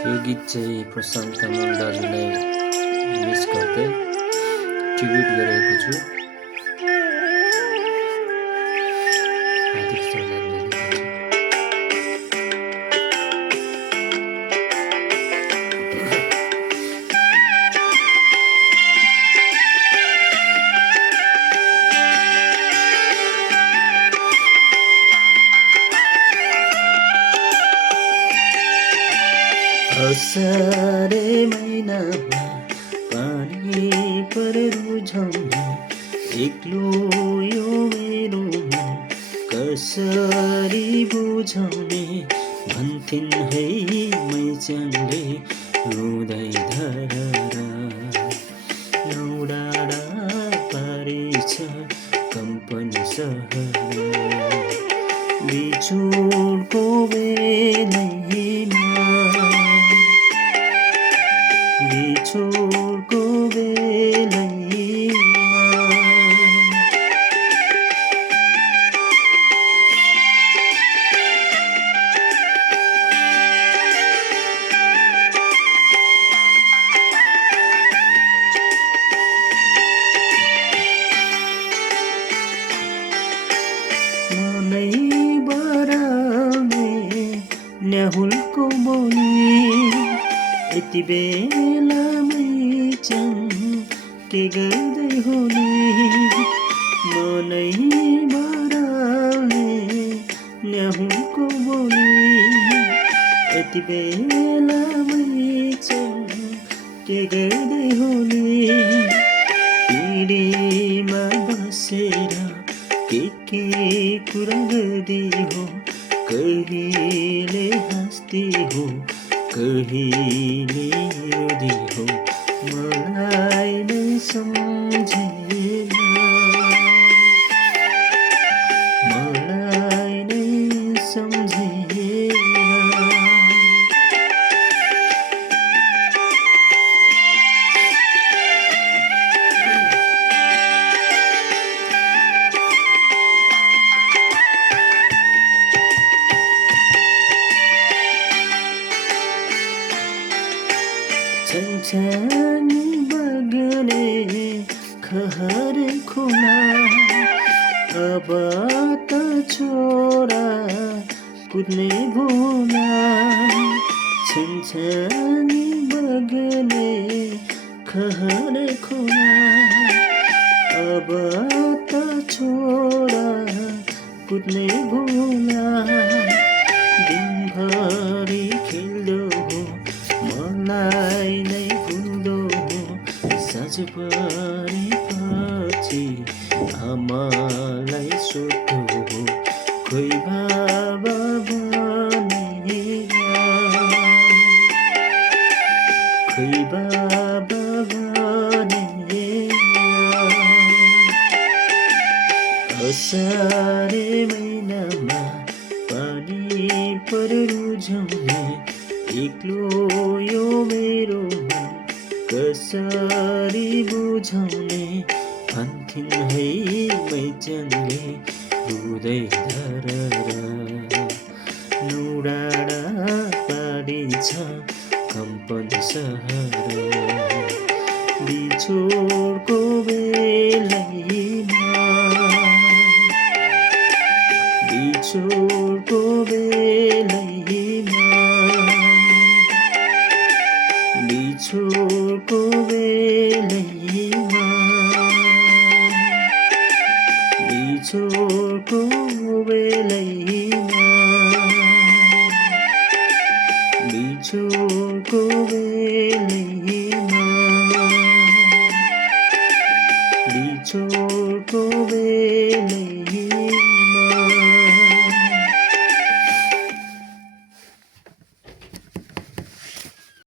यो गीत चाहिँ प्रशान्त तामाङ दाजुलाई मिस गर्दै ट्रिब्युट गरेको छु। हार्दिक श्रद्धाञ्जली दिन्छु। असारे महिनामा पानी परेर झम्ने एक्लो यो मेरो मन कसरी बुझाउने भन्थिन् है मैचाङले रुँदै धररा नौडाडा पारेछ कम्पन सहर बिछोडको बेलैमा बिछोडको बेलैमा मनै बराउने न्याहुलको बोली यति बेला मैचाङ के गर्दै होली मनै बराउने न्याहुलको बोली यति बेला मैचाङ के गर्दै होली पिँढीमा बसेर के कुरा गर्दै हो कहिले हाँस्दै हो कहिले रोदी हो मलाई नै सम्झेन मलाई नै सम्झेन छनछनी बगने खहर खोला अब त छोरा कुद्ने भोला छनछनी बगने खहर खोला अब त छोरा कुद्ने भोला दिनभरि खेल्दो हो मलाई नै भुल्दो हो साँझ परेपछि आमालाई सोध्दो हो खोइ बाबा भनेर खोइ बाबा भनेर असारे महिनामा पानी परेर झम्ने एक्लो यो मेरो मन कसरी बुझाउने भन्थिन् है मैचाङले रुँदै धररा नौडाडा पारेछ कम्पन सहर बिछोडको बेलैमा बिछोडको बेलैमा बिछोडको बेलैमा बिछोडको बेलैमा बिछोडको बेलैमा बिछोडको बेलैमा